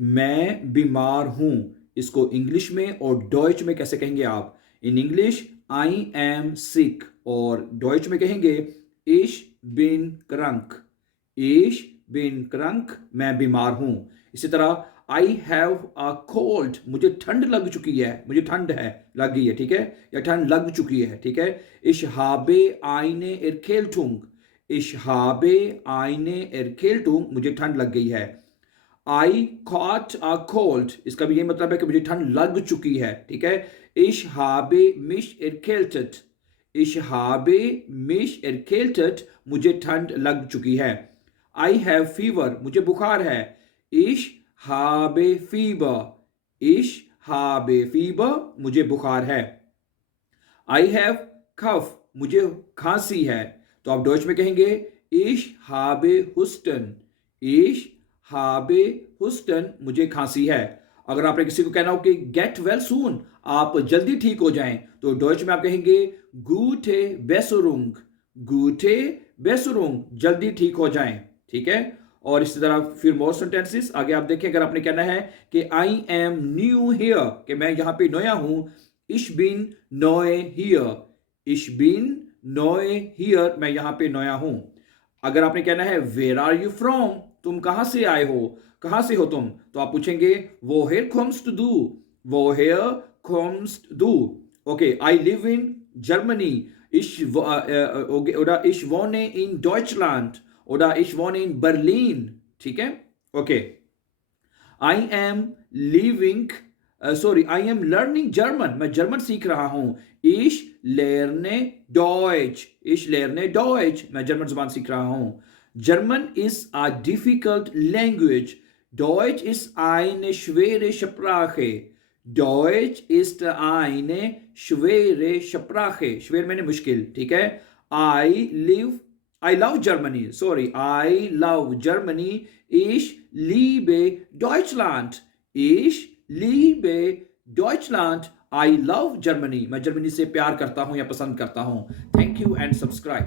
मैं बीमार हूं, इसको इंग्लिश में और डॉइच में कैसे कहेंगे आप? In English I am sick और डॉइच में कहेंगे इश बिन क्रंक। इश बिन क्रंक, मैं बीमार हूं। इसी तरह आई हैव अ कोल्ड, मुझे ठंड लग चुकी है, मुझे ठंड है, लग गई है, ठीक है, या ठंड लग चुकी है, ठीक है। इश habe eine Erkältung, इश habe eine Erkältung, मुझे ठंड लग गई है। आई caught a cold, इसका भी ये मतलब है कि मुझे ठंड लग चुकी है, ठीक है। Ich habe mich erkältet, ich habe mich erkältet, मुझे ठंड लग चुकी है। I have fever, मुझे बुखार है। Ich habe Fieber, ich habe Fieber, मुझे बुखार है। आई हैव कफ, मुझे खांसी है। तो आप डॉइच में कहेंगे ich habe Husten, ich habe Husten, मुझे खांसी है। अगर आपने किसी को कहना हो कि गेट वेल सून, आप जल्दी ठीक हो जाएं, तो डॉइच में आप कहेंगे gute Besserung, gute Besserung, जल्दी ठीक हो जाएं, ठीक है। और इसी तरह फिर मोर सेंटेंसेस आगे आप देखें, अगर आपने कहना है कि आई एम न्यू हियर, कि मैं यहां पे नया हूं, Ich bin neu hier, ich bin neu hier, मैं यहां पे नया हूं। अगर आपने कहना है where are you from, तुम कहां से आए हो, कहां से हो तुम, तो आप पूछेंगे woher kommst du, woher kommst du। Okay, I live in Germany, okay, oder ich wohne in Deutschland oder ich wohne in Berlin, ठीक है। Okay, I am living sorry, I am learning German, मैं German सीख रहा हूं। ich lerne Deutsch, ich lerne Deutsch, मैं German जुबान सीख रहा हूं। German is a difficult language, Deutsch ist eine schwere Sprache, Deutsch ist eine schwere Sprache, schwer मैंने मुश्किल, ठीक है। I love Germany, sorry, I love Germany, ich liebe Deutschland, ich liebe Deutschland, I love Germany, मैं Germany से प्यार करता हूं या पसंद करता हूं। Thank you and subscribe.